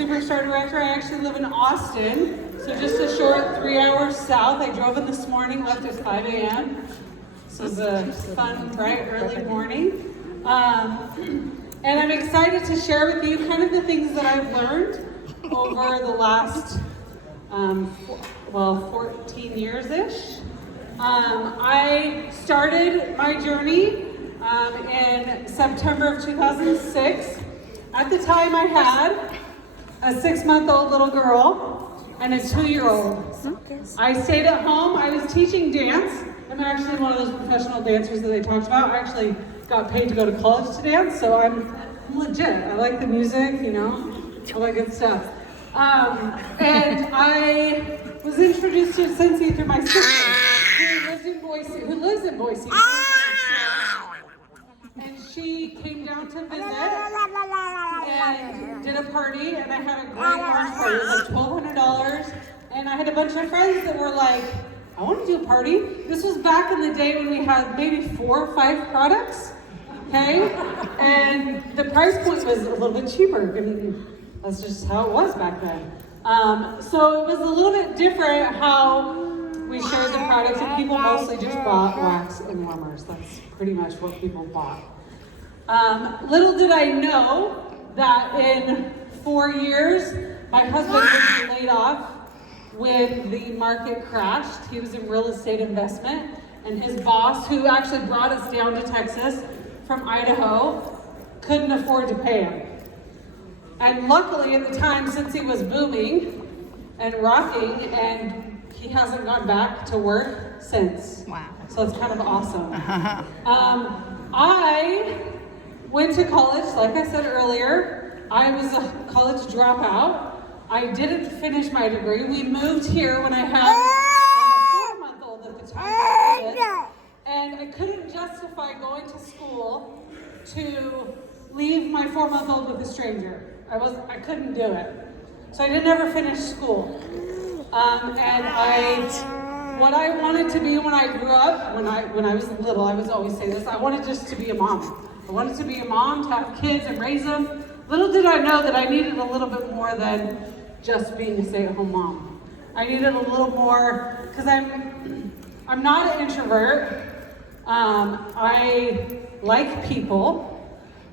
Superstar Director. I actually live in Austin, so just a short 3 hours south. I drove in this morning, left at 5 a.m. This was a fun, bright, early morning. And I'm excited to share with you kind of the things that I've learned over the last, 14 years-ish. I started my journey in September of 2006. At the time I had a 6-month-old little girl and a 2-year-old. I stayed at home. I was teaching dance. I'm actually one of those professional dancers that they talked about. I actually got paid to go to college to dance, so I'm legit. I like the music, you know, all that good stuff. And I was introduced to Scentsy through my sister, who lives in Boise. And she came down to visit and did a party, and I had a great launch party. It was like $1,200, and I had a bunch of friends that were like, I want to do a party. This was back in the day when we had maybe 4 or 5 products, okay? And the price point was a little bit cheaper, and that's just how it was back then. So it was a little bit different how we shared the products, and people mostly just bought wax and warmers. That's pretty much what people bought. Little did I know that in 4 years, my husband was laid off when the market crashed. He was in real estate investment, and his boss, who actually brought us down to Texas from Idaho, couldn't afford to pay him. And luckily at the time, since he was booming and rocking, and he hasn't gone back to work since. Wow. So it's kind of awesome. I went to college, like I said earlier. I was a college dropout. I didn't finish my degree. We moved here when I had a 4-month-old at the time. And I couldn't justify going to school to leave my 4-month-old with a stranger. I couldn't do it. So I didn't ever finish school. What I wanted to be when I grew up, when I was little, I was always saying this, I wanted just to be a mom. I wanted to be a mom, to have kids and raise them. Little did I know that I needed a little bit more than just being a stay-at-home mom. I needed a little more, because I'm not an introvert. I like people.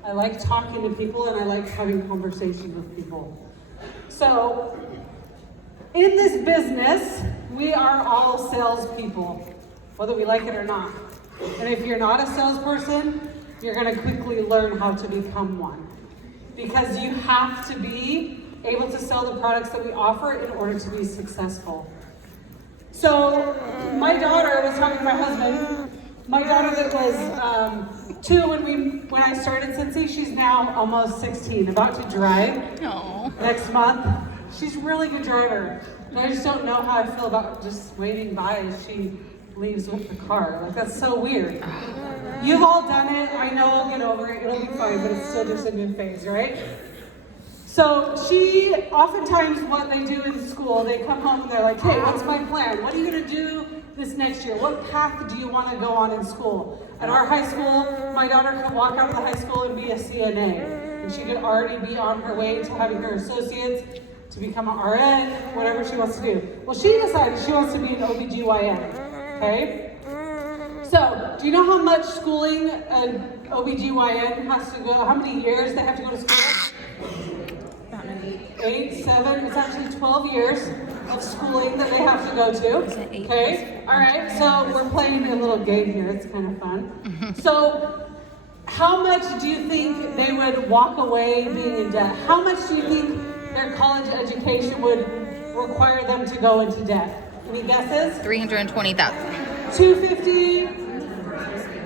I like talking to people, and I like having conversations with people. So, in this business, we are all salespeople, whether we like it or not. And if you're not a salesperson, you're going to quickly learn how to become one. Because you have to be able to sell the products that we offer in order to be successful. So, my daughter, I was talking to my husband, my daughter that was 2 when I started Scentsy, she's now almost 16, about to drive next month. She's a really good driver. And I just don't know how I feel about just waving by as she leaves with the car. Like, that's so weird. You've all done it. I know I'll get over it. It'll be fine, but it's still just a new phase, right? So she, oftentimes what they do in school, they come home and they're like, hey, what's my plan? What are you going to do this next year? What path do you want to go on in school? At our high school, my daughter could walk out of the high school and be a CNA. And she could already be on her way to having her associates, to become an RN, whatever she wants to do. Well, she decided she wants to be an OBGYN, okay? So, do you know how much schooling an OBGYN has to go, how many years they have to go to school? 8, 7, it's actually 12 years of schooling that they have to go to. Okay, all right, so we're playing a little game here, it's kind of fun. So, how much do you think they would walk away being in debt? How much do you think their college education would require them to go into debt? Any guesses? $320,000. 250,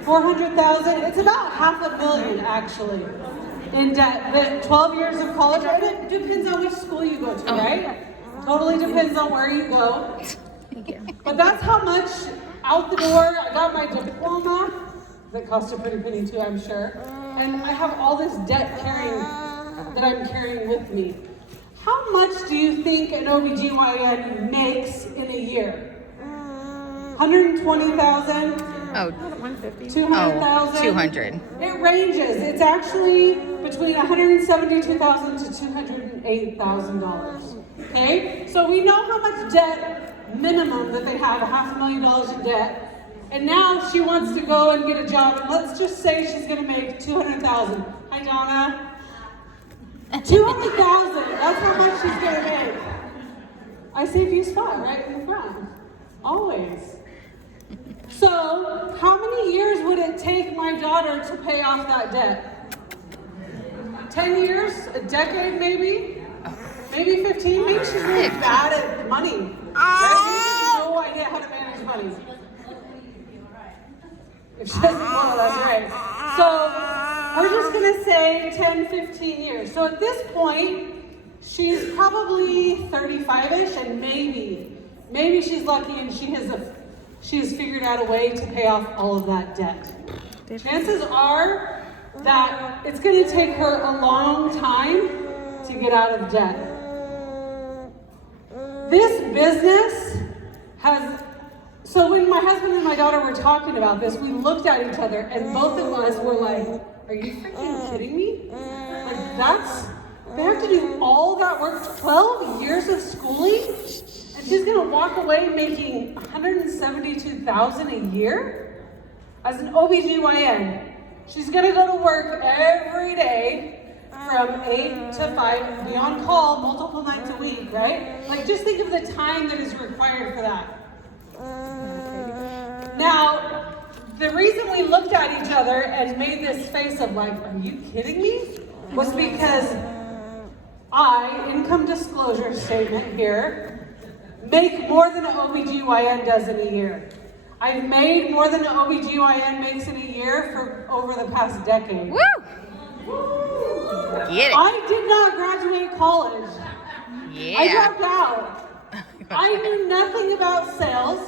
400,000. It's about $500,000 actually in debt. The 12 years of college, and it depends on which school you go to, right? Totally depends on where you go. Thank you. But that's how much out the door. I got my diploma. That cost a pretty penny too, I'm sure. And I have all this debt that I'm carrying with me. How much do you think an OBGYN makes in a year? 120,000? Oh, 150. 200,000? 200. It ranges. It's actually between $172,000 to $208,000. Okay? So we know how much debt minimum that they have, $500,000 in debt. And now she wants to go and get a job, and let's just say she's going to make $200,000. Hi, Donna. $200,000. That's how much she's going to make. I save you a spot right in the front. Always. So, how many years would it take my daughter to pay off that debt? 10 years? A decade maybe? Maybe 15? Maybe she's really bad at money. Right? Maybe she has no idea how to manage money. If she doesn't know, that's right. So, we're just going to say 10, 15 years. So at this point, she's probably 35-ish, and maybe she's lucky and she has figured out a way to pay off all of that debt. Chances are that it's going to take her a long time to get out of debt. This business has... So when my husband and my daughter were talking about this, we looked at each other and both of us were like, are you freaking kidding me? Like they have to do all that work, 12 years of schooling, and she's gonna walk away making $172,000 a year as an OBGYN. She's gonna go to work every day from 8 to 5, be on call multiple nights a week, right? Like just think of the time that is required for that. Now, the reason we looked at each other and made this face of like, are you kidding me? Was because income disclosure statement here, make more than an OBGYN does in a year. I've made more than an OBGYN makes in a year for over the past decade. Woo! Get it. I did not graduate college. Yeah. I dropped out. I knew nothing about sales.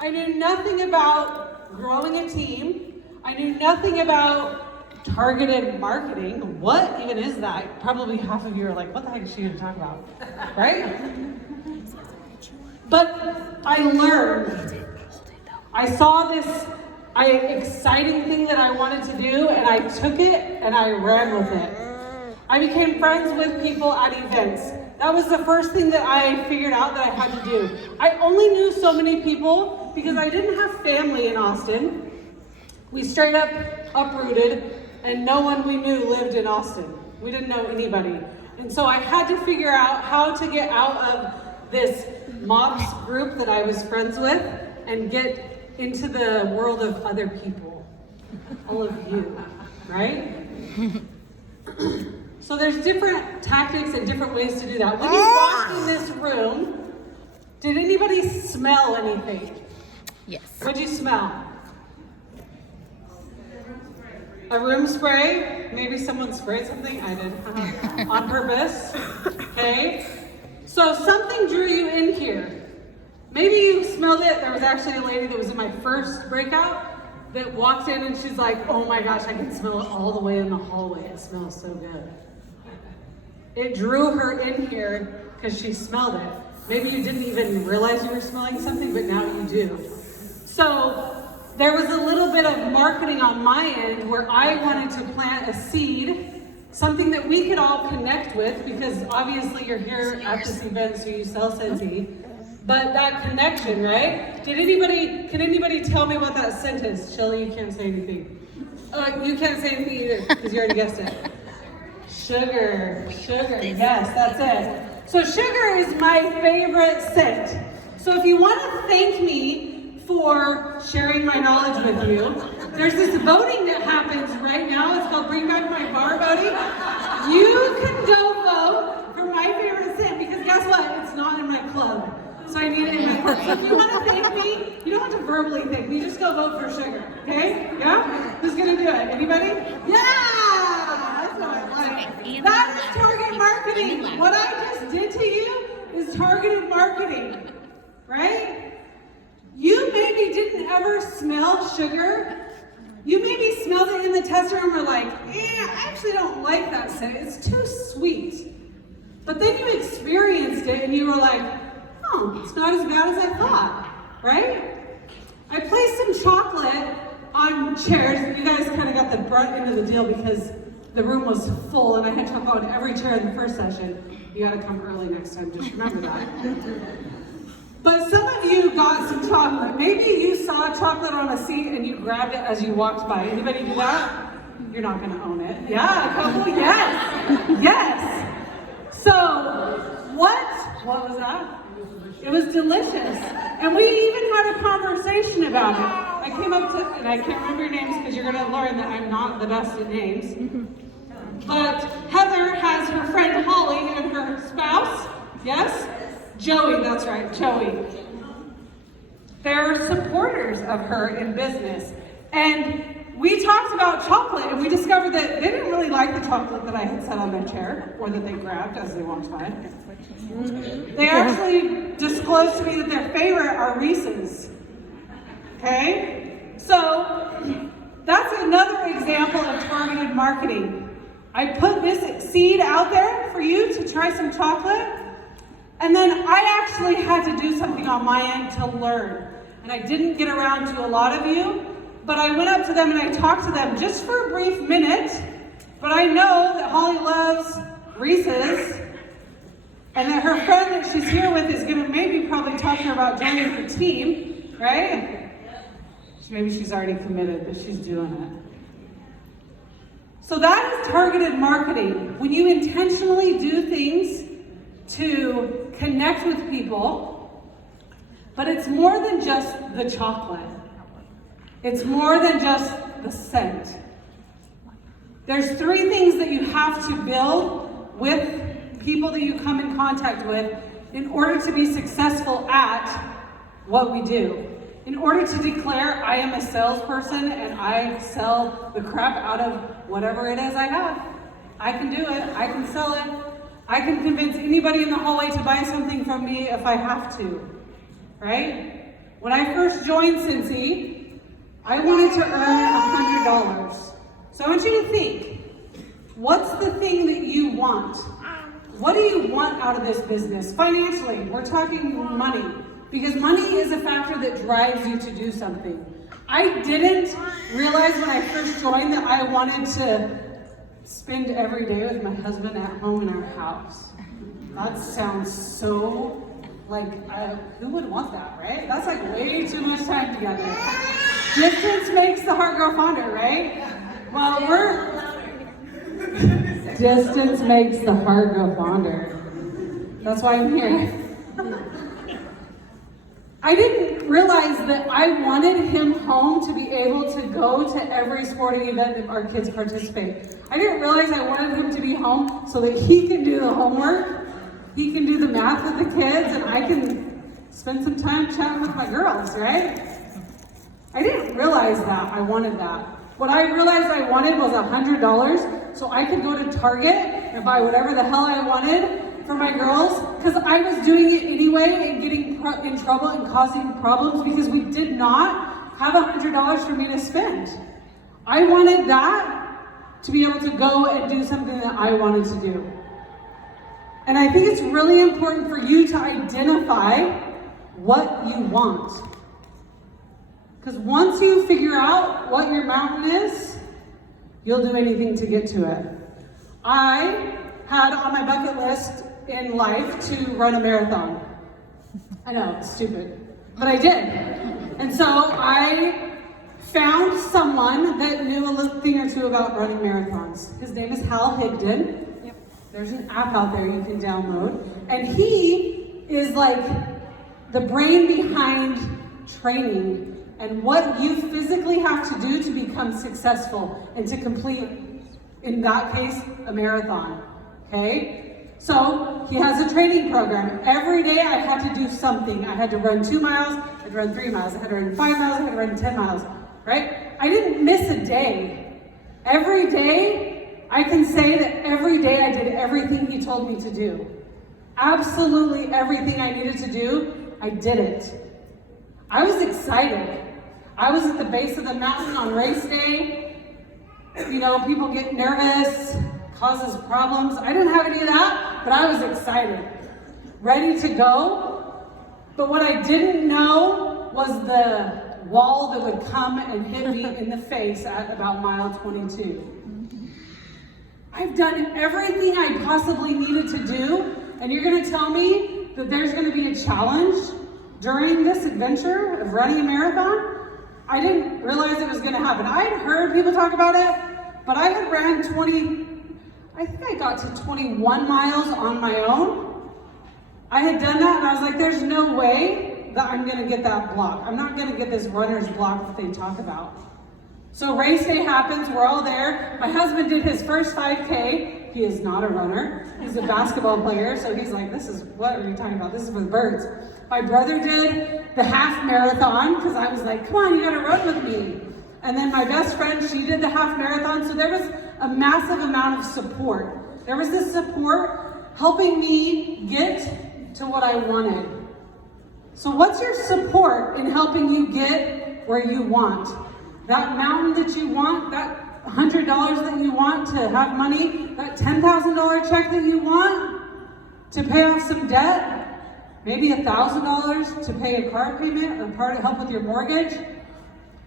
I knew nothing about growing a team. I knew nothing about targeted marketing. What even is that? Probably half of you are like, what the heck is she going to talk about? Right? But I learned. I saw this exciting thing that I wanted to do, and I took it and I ran with it. I became friends with people at events. That was the first thing that I figured out that I had to do. I only knew so many people because I didn't have family in Austin. We straight up uprooted, and no one we knew lived in Austin. We didn't know anybody. And so I had to figure out how to get out of this mobs group that I was friends with and get into the world of other people. All of you, right? So there's different tactics and different ways to do that. When you walked in this room, did anybody smell anything? Yes. What'd you smell? A room spray? Maybe someone sprayed something? I did. On purpose. Okay. So something drew you in here. Maybe you smelled it. There was actually a lady that was in my first breakout that walked in and she's like, oh my gosh, I can smell it all the way in the hallway. It smells so good. It drew her in here because she smelled it. Maybe you didn't even realize you were smelling something, but now you do. So there was a little bit of marketing on my end where I wanted to plant a seed, something that we could all connect with, because obviously you're here at this event, so you sell Scentsy. But that connection, right? Can anybody tell me what that scent is? Shelly, you can't say anything. You can't say anything either, because you already guessed it. Sugar, yes, that's it. So sugar is my favorite scent. So if you want to thank me for sharing my knowledge with you, there's this voting that happens right now. It's called Bring Back My Bar voting. You can go vote for my favorite scent, because guess what? It's not in my club. So I need it in my club. So if you want to thank me, you don't have to verbally thank me. Just go vote for sugar, okay? Yeah? Who's going to do it? Anybody? Yeah! That's what I like. That is target marketing. What I just did to you is targeted marketing, right? You maybe didn't ever smell sugar. You maybe smelled it in the test room and were like, I actually don't like that scent. It's too sweet. But then you experienced it and you were like, oh, it's not as bad as I thought, right? I placed some chocolate on chairs. You guys kind of got the brunt end of the deal because the room was full and I had chocolate on every chair in the first session. You gotta come early next time, just remember that. But some of you got some chocolate. Maybe you saw chocolate on a seat and you grabbed it as you walked by. Anybody do that? You're not gonna own it. Yeah, a couple, yes, yes. So, what was that? It was delicious. And we even had a conversation about it. I came up to, and I can't remember your names because you're gonna learn that I'm not the best at names. But Heather has her friend Holly and her spouse, yes? Joey, that's right, Joey. They're supporters of her in business. And we talked about chocolate and we discovered that they didn't really like the chocolate that I had set on their chair or that they grabbed as they walked by. They actually disclosed to me that their favorite are Reese's. Okay? So, that's another example of targeted marketing. I put this seed out there for you to try some chocolate, and then I actually had to do something on my end to learn. And I didn't get around to a lot of you, but I went up to them and I talked to them just for a brief minute, but I know that Holly loves Reese's, and that her friend that she's here with is gonna maybe probably talk to her about joining her team, right? Maybe she's already committed, but she's doing it. So that is targeted marketing. When you intentionally do things to connect with people, but it's more than just the chocolate. It's more than just the scent. There's 3 things that you have to build with people that you come in contact with in order to be successful at what we do. In order to declare I am a salesperson and I sell the crap out of whatever it is I have. I can do it, I can sell it. I can convince anybody in the hallway to buy something from me if I have to, right? When I first joined Cincy, I wanted to earn $100. So I want you to think, what's the thing that you want? What do you want out of this business? Financially, we're talking money. Because money is a factor that drives you to do something. I didn't realize when I first joined that I wanted to spend every day with my husband at home in our house. That sounds so who would want that, right? That's like way too much time together. Distance makes the heart grow fonder, right? Well, distance makes the heart grow fonder. That's why I'm here. I didn't realize that I wanted him home to be able to go to every sporting event that our kids participate. I didn't realize I wanted him to be home so that he can do the homework, he can do the math with the kids, and I can spend some time chatting with my girls, right? I didn't realize that I wanted that. What I realized I wanted was $100 so I could go to Target and buy whatever the hell I wanted for my girls, because I was doing it anyway and getting in trouble and causing problems because we did not have $100 for me to spend. I wanted that to be able to go and do something that I wanted to do. And I think it's really important for you to identify what you want. Because once you figure out what your mountain is, you'll do anything to get to it. I had on my bucket list in life to run a marathon. I know, it's stupid, but I did. And so I found someone that knew a little thing or two about running marathons. His name is Hal Higdon. Yep. There's an app out there you can download. And he is like the brain behind training and what you physically have to do to become successful and to complete, in that case, a marathon, okay? So he has a training program. Every day I had to do something. I had to run 2 miles, I had to run 3 miles, I had to run 5 miles, I had to run 10 miles, right? I didn't miss a day. Every day, I can say that every day I did everything he told me to do. Absolutely everything I needed to do, I did it. I was excited. I was at the base of the mountain on race day. You know, people get nervous, causes problems. I didn't have any of that, but I was excited, ready to go. But what I didn't know was the wall that would come and hit me in the face at about mile 22. I've done everything I possibly needed to do, and you're gonna tell me that there's gonna be a challenge during this adventure of running a marathon? I didn't realize it was gonna happen. I had heard people talk about it, but I had ran I think I got to 21 miles on my own. I had done that and I was like, there's no way that I'm gonna get that block. I'm not gonna get this runner's block that they talk about. So race day happens, we're all there. My husband did his first 5K. He is not a runner, he's a basketball player, so he's like, what are you talking about? This is for the birds. My brother did the half marathon, because I was like, come on, you gotta run with me. And then my best friend, she did the half marathon, so there was a massive amount of support. There was this support helping me get to what I wanted. So what's your support in helping you get where you want? That mountain that you want, that $100 that you want to have money, that $10,000 check that you want to pay off some debt, maybe $1,000 to pay a car payment or help with your mortgage.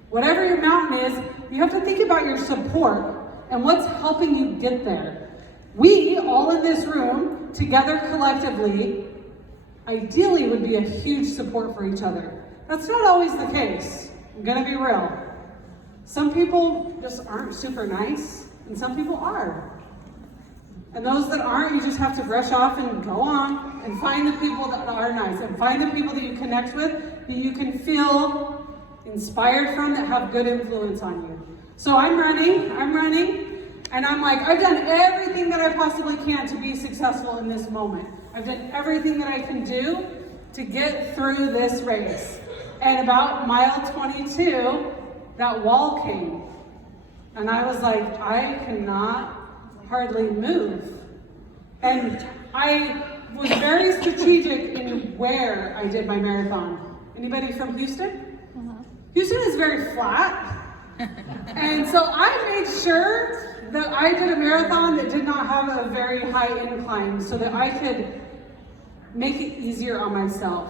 Whatever your mountain is, you have to think about your support and what's helping you get there. We, all in this room, together collectively, ideally would be a huge support for each other. That's not always the case. I'm gonna be real. Some people just aren't super nice, and some people are. And those that aren't, you just have to brush off and go on and find the people that are nice and find the people that you connect with, that you can feel inspired from, that have good influence on you. So I'm running, and I'm like, I've done everything that I possibly can to be successful in this moment. I've done everything that I can do to get through this race. And about mile 22, that wall came. And I was like, I cannot hardly move. And I was very strategic in where I did my marathon. Anybody from Houston? Houston is very flat. And so I made sure that I did a marathon that did not have a very high incline so that I could make it easier on myself.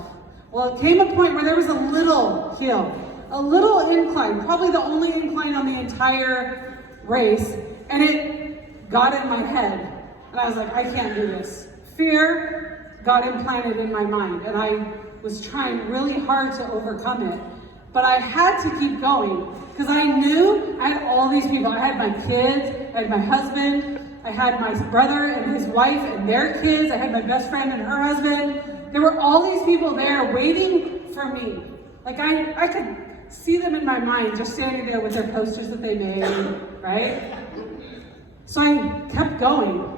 Well, it came a point where there was a little hill, a little incline, probably the only incline on the entire race, and it got in my head. And I was like, I can't do this. Fear got implanted in my mind, and I was trying really hard to overcome it. But I had to keep going, because I knew I had all these people. I had my kids, I had my husband, I had my brother and his wife and their kids, I had my best friend and her husband. There were all these people there waiting for me. Like I could see them in my mind, just standing there with their posters that they made, right? So I kept going.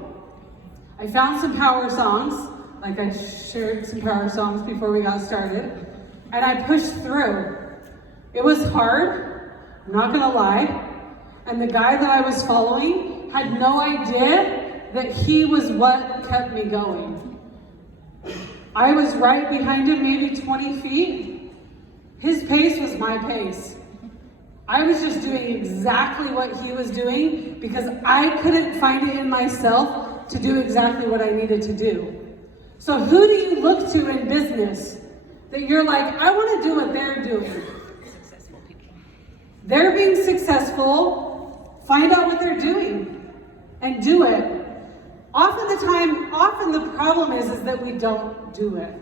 I found some power songs, like I shared some power songs before we got started, and I pushed through. It was hard, I'm not gonna lie, and the guy that I was following had no idea that he was what kept me going. I was right behind him, maybe 20 feet. His pace was my pace. I was just doing exactly what he was doing because I couldn't find it in myself to do exactly what I needed to do. So who do you look to in business that you're like, I want to do what they're doing? They're being successful, find out what they're doing and do it. Often the problem is that we don't do it.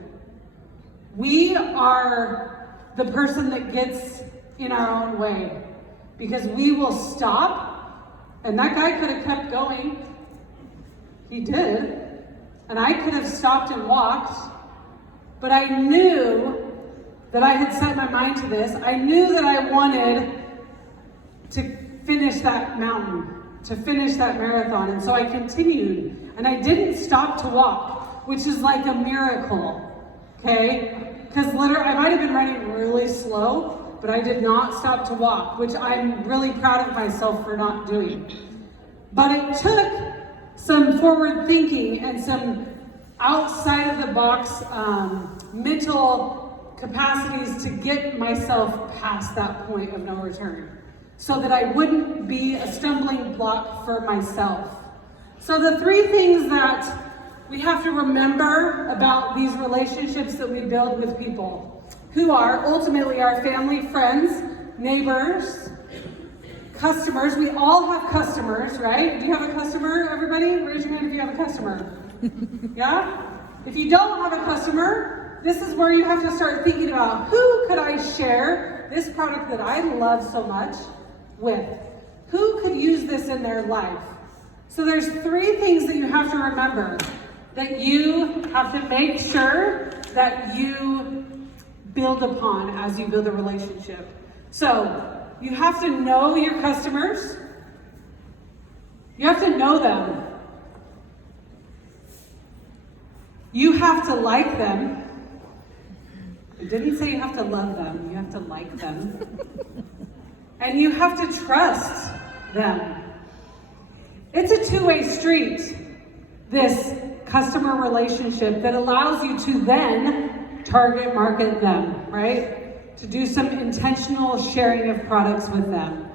We are the person that gets in our own way because we will stop, and that guy could have kept going. He did, and I could have stopped and walked, but I knew that I had set my mind to this. I knew that I wanted to finish that mountain, to finish that marathon. And so I continued, and I didn't stop to walk, which is like a miracle, okay? Because literally, I might have been running really slow, but I did not stop to walk, which I'm really proud of myself for not doing. But it took some forward thinking and some outside of the box mental capacities to get myself past that point of no return, so that I wouldn't be a stumbling block for myself. So the three things that we have to remember about these relationships that we build with people. who are ultimately our family, friends, neighbors, customers. We all have customers, right? Do you have a customer, everybody? Raise your hand if you have a customer. Yeah? If you don't have a customer, this is where you have to start thinking about who could I share this product that I love so much with? Who could use this in their life? So there's 3 things that you have to remember that you have to make sure that you build upon as you build a relationship. So you have to know your customers. You have to know them. You have to like them. It didn't say you have to love them. You have to like them. And you have to trust them. It's a two-way street, this customer relationship that allows you to then target market them, right? To do some intentional sharing of products with them.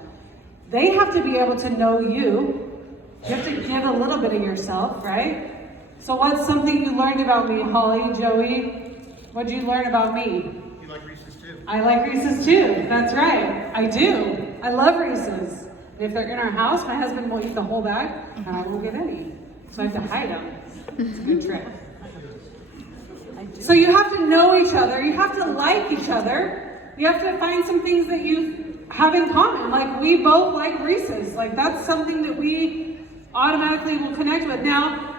They have to be able to know you. You have to give a little bit of yourself, right? So what's something you learned about me, Holly, Joey? What did you learn about me? You like Reese's too. I like Reese's too. That's right. I do. I love Reese's. And if they're in our house, my husband will eat the whole bag, and I won't get any. So I have to hide them. It's a good trick. So you have to know each other. You have to like each other. You have to find some things that you have in common. Like we both like Reese's. Like that's something that we automatically will connect with. Now,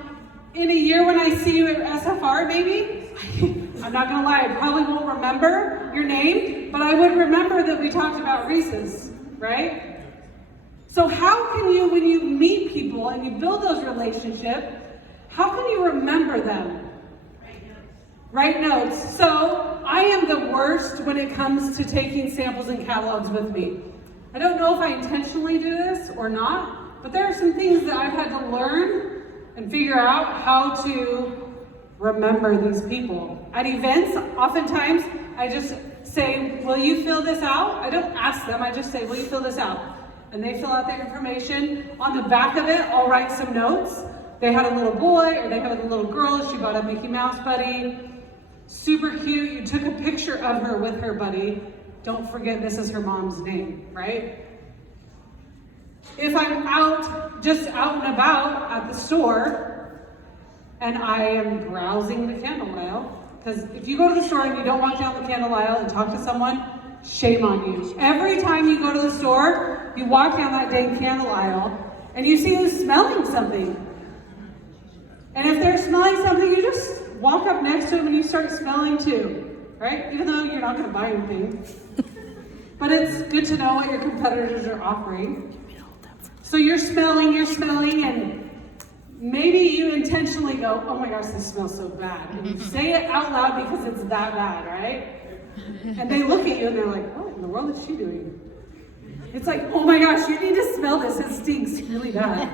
in a year when I see you at SFR, maybe, I'm not gonna lie, I probably won't remember your name, but I would remember that we talked about Reese's, right? So how can you, when you meet people and you build those relationships, how can you remember them? Write notes. So I am the worst when it comes to taking samples and catalogs with me. I don't know if I intentionally do this or not, but there are some things that I've had to learn and figure out how to remember these people. At events, oftentimes, I just say, will you fill this out? I don't ask them, I just say, will you fill this out? And they fill out their information. On the back of it, I'll write some notes. They had a little boy, or they had a little girl, she bought a Mickey Mouse buddy. Super cute, you took a picture of her with her buddy. Don't forget this is her mom's name, right? If I'm just out and about at the store, and I am browsing the candle aisle, because if you go to the store and you don't walk down the candle aisle and talk to someone, shame on you. Every time you go to the store, you walk down that dang candle aisle, and you see who's smelling something. And if they're smelling something, you just walk up next to them and you start smelling too, right? Even though you're not gonna buy anything. But it's good to know what your competitors are offering. So you're smelling, and maybe you intentionally go, oh my gosh, this smells so bad. And you say it out loud because it's that bad, right? And they look at you and they're like, what in the world is she doing? It's like, oh my gosh, you need to smell this. It stinks really bad.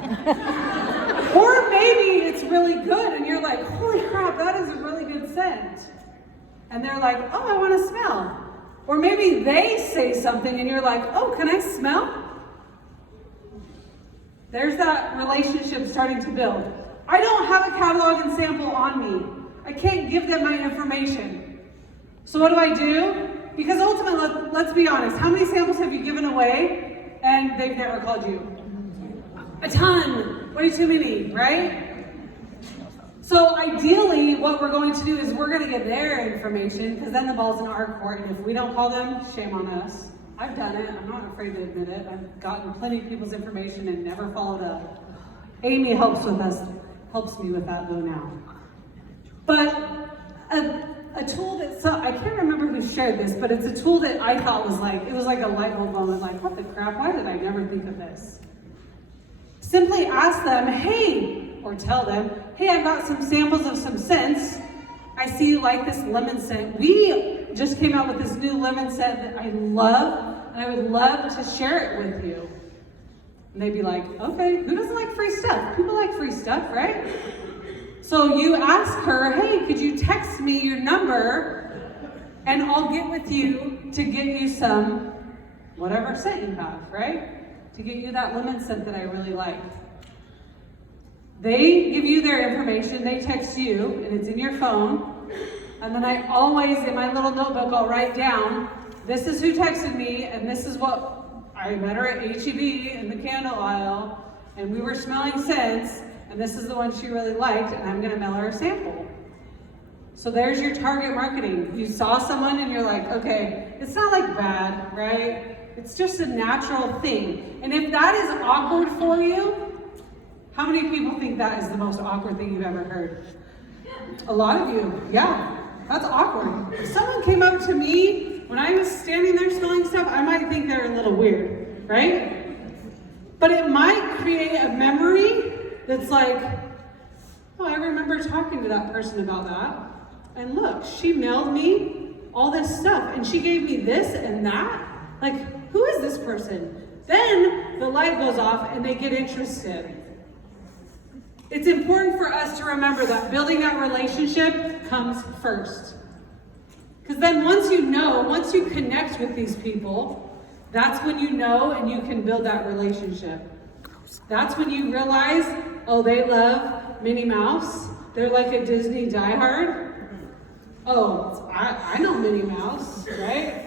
Or maybe it's really good and you're like, holy crap, that is a really good scent. And they're like, oh, I want to smell. Or maybe they say something and you're like, oh, can I smell? There's that relationship starting to build. I don't have a catalog and sample on me. I can't give them my information. So what do? Because ultimately, let's be honest, how many samples have you given away and they've never called you? A ton, way too many, right? So ideally, what we're going to do is we're going to get their information because then the ball's in our court, and if we don't call them, shame on us. I've done it, I'm not afraid to admit it. I've gotten plenty of people's information and never followed up. Amy helps me with that though now. But a tool that, I can't remember who shared this, but it's a tool that I thought was like, it was like a light bulb moment, like, what the crap, why did I never think of this? Simply ask them, hey, or tell them, hey, I've got some samples of some scents. I see you like this lemon scent. We just came out with this new lemon scent that I love, and I would love to share it with you. And they'd be like, okay, who doesn't like free stuff? People like free stuff, right? So you ask her, hey, could you text me your number, and I'll get with you to get you some whatever scent you have, right? To get you that lemon scent that I really like. They give you their information, they text you, and it's in your phone. And then I always, in my little notebook, I'll write down, this is who texted me, and this is what, I met her at H-E-B in the candle aisle, and we were smelling scents, and this is the one she really liked, and I'm gonna mail her a sample. So there's your target marketing. You saw someone and you're like, okay, it's not like bad, right? It's just a natural thing. And if that is awkward for you, how many people think that is the most awkward thing you've ever heard? A lot of you, yeah, that's awkward. If someone came up to me when I was standing there smelling stuff, I might think they're a little weird, right? But it might create a memory that's like, oh, I remember talking to that person about that. And look, she mailed me all this stuff and she gave me this and that. Like, who is this person? Then the light goes off and they get interested. It's important for us to remember that building that relationship comes first. Because then once you connect with these people, that's when you know and you can build that relationship. That's when you realize, oh, they love Minnie Mouse. They're like a Disney diehard. Oh, I know Minnie Mouse, right?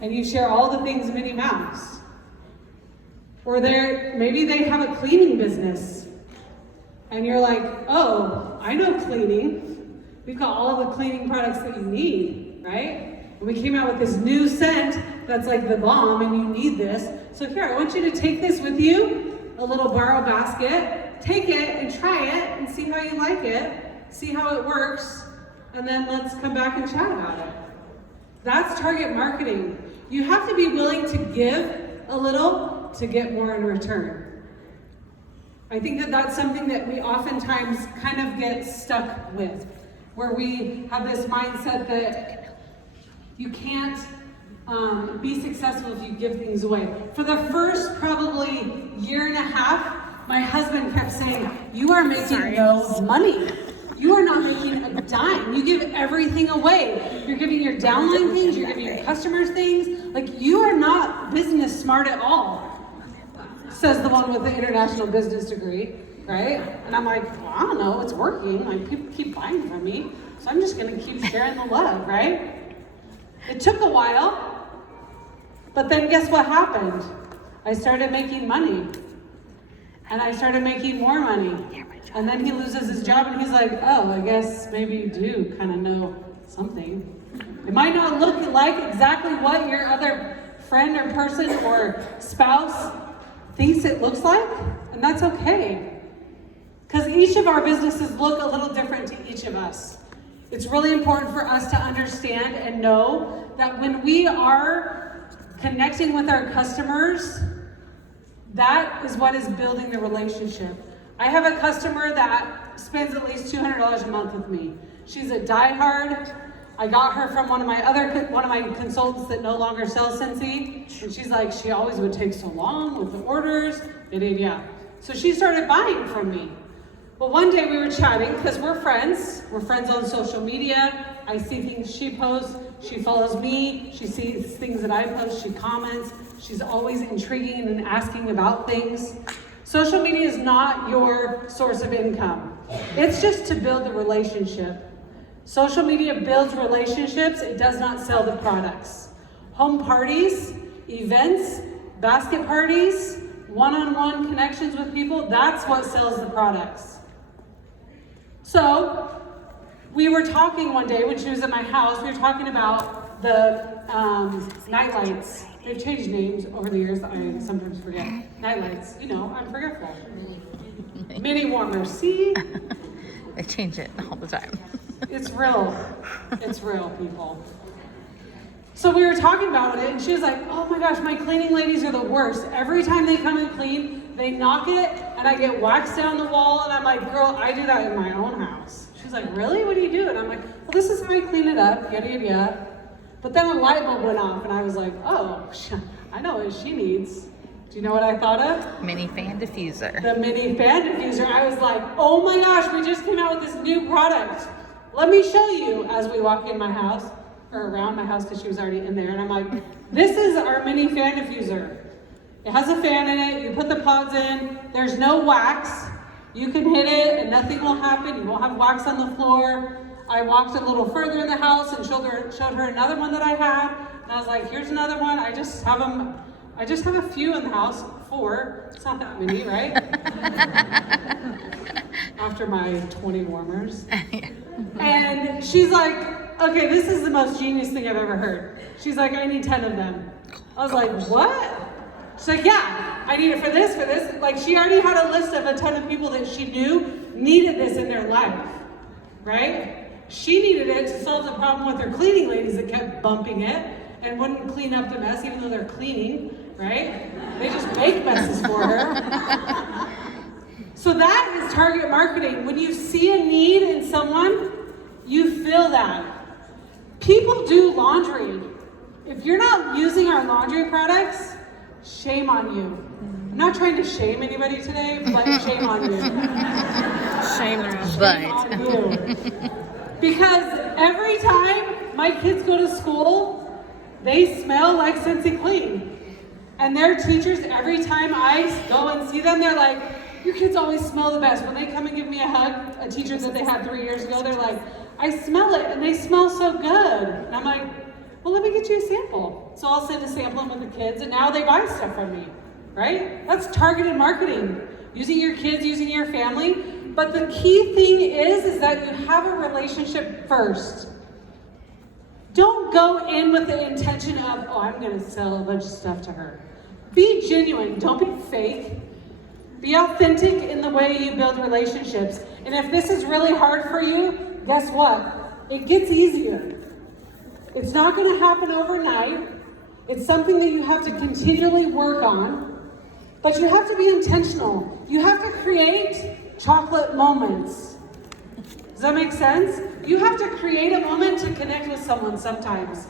And you share all the things Minnie Mouse. Or maybe they have a cleaning business. And you're like, oh, I know cleaning. We've got all of the cleaning products that you need, right? And we came out with this new scent that's like the bomb and you need this. So here, I want you to take this with you, a little borrow basket, take it and try it and see how you like it, see how it works, and then let's come back and chat about it. That's target marketing. You have to be willing to give a little to get more in return. I think that that's something that we oftentimes kind of get stuck with, where we have this mindset that you can't be successful if you give things away. For the first probably year and a half, my husband kept saying, you are making no money. You are not making a dime. You give everything away. You're giving your downline things, you're giving your customers things. Like, you are not business smart at all, says the one with the international business degree, right? And I'm like, well, I don't know, it's working. Like, people keep buying from me, so I'm just gonna keep sharing the love, right? It took a while, but then guess what happened? I started making money, and I started making more money. And then he loses his job and he's like, oh, I guess maybe you do kind of know something. It might not look like exactly what your other friend or person or spouse thinks it looks like, and that's okay. Because each of our businesses look a little different to each of us. It's really important for us to understand and know that when we are connecting with our customers, that is what is building the relationship. I have a customer that spends at least $200 a month with me. She's a diehard. I got her from one of my consultants that no longer sells Scentsy, and she's like, she always would take so long with the orders, yeah. So she started buying from me. Well, one day we were chatting because we're friends on social media. I see things she posts, she follows me, she sees things that I post, she comments. She's always intriguing and asking about things. Social media is not your source of income. It's just to build the relationship. Social media builds relationships, it does not sell the products. Home parties, events, basket parties, one-on-one connections with people, that's what sells the products. So, we were talking one day when she was at my house, we were talking about the night lights. They've changed names over the years that I sometimes forget. Night lights, I'm forgetful. Mini warmers, see? They change it all the time. It's real. It's real, people. So we were talking about it, and she was like, oh my gosh, my cleaning ladies are the worst. Every time they come and clean, they knock it, and I get wax down the wall, and I'm like, girl, I do that in my own house. She's like, really? What do you do? And I'm like, well, this is how I clean it up, yada, yada, yada. But then a light bulb went off, and I was like, oh, I know what she needs. Do you know what I thought of? Mini fan diffuser. The mini fan diffuser. I was like, oh my gosh, we just came out with this new product. Let me show you, as we walk in my house, or around my house because she was already in there. And I'm like, this is our mini fan diffuser. It has a fan in it. You put the pods in. There's no wax. You can hit it and nothing will happen. You won't have wax on the floor. I walked a little further in the house and showed her another one that I had. And I was like, here's another one. I just have a few in the house, 4. It's not that many, right? After my 20 warmers. And she's like, okay, this is the most genius thing I've ever heard. She's like, I need 10 of them. I was like, what? She's like, yeah, I need it for this, for this. Like, she already had a list of a ton of people that she knew needed this in their life, right? She needed it to solve the problem with her cleaning ladies that kept bumping it and wouldn't clean up the mess, even though they're cleaning, right? They just make messes for her. So that is target marketing. When you see a need in someone, you feel that. People do laundry. If you're not using our laundry products, shame on you. I'm not trying to shame anybody today, but shame on you. Shame Shame on you. Because every time my kids go to school, they smell like Scentsy Clean. And their teachers, every time I go and see them, they're like, your kids always smell the best. When they come and give me a hug, a teacher that they had 3 years ago, they're like, I smell it and they smell so good. And I'm like, well, let me get you a sample. So I'll send a sample in with the kids and now they buy stuff from me, right? That's targeted marketing. Using your kids, using your family. But the key thing is that you have a relationship first. Don't go in with the intention of, oh, I'm gonna sell a bunch of stuff to her. Be genuine, don't be fake. Be authentic in the way you build relationships. And if this is really hard for you, guess what? It gets easier. It's not gonna happen overnight. It's something that you have to continually work on, but you have to be intentional. You have to create chocolate moments. Does that make sense? You have to create a moment to connect with someone sometimes.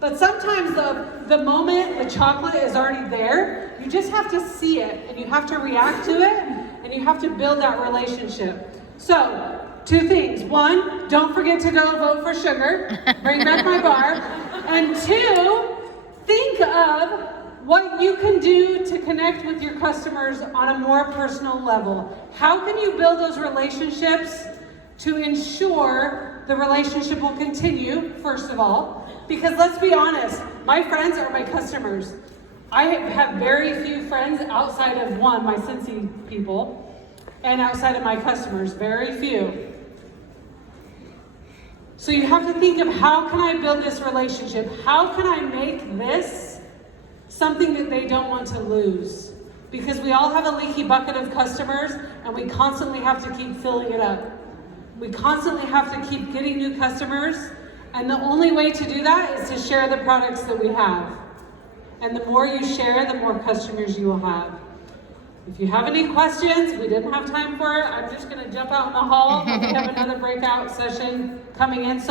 But sometimes the moment, the chocolate is already there. You just have to see it and you have to react to it and you have to build that relationship. So, 2 things. 1, don't forget to go vote for sugar. Bring back my bar. And 2, think of what you can do to connect with your customers on a more personal level. How can you build those relationships to ensure the relationship will continue, first of all? Because let's be honest, my friends are my customers. I have very few friends outside of one, my Scentsy people, and outside of my customers, very few. So you have to think of how can I build this relationship? How can I make this something that they don't want to lose? Because we all have a leaky bucket of customers and we constantly have to keep filling it up. We constantly have to keep getting new customers, and the only way to do that is to share the products that we have. And the more you share, the more customers you will have. If you have any questions, we didn't have time for it. I'm just gonna jump out in the hall. We have another breakout session coming in.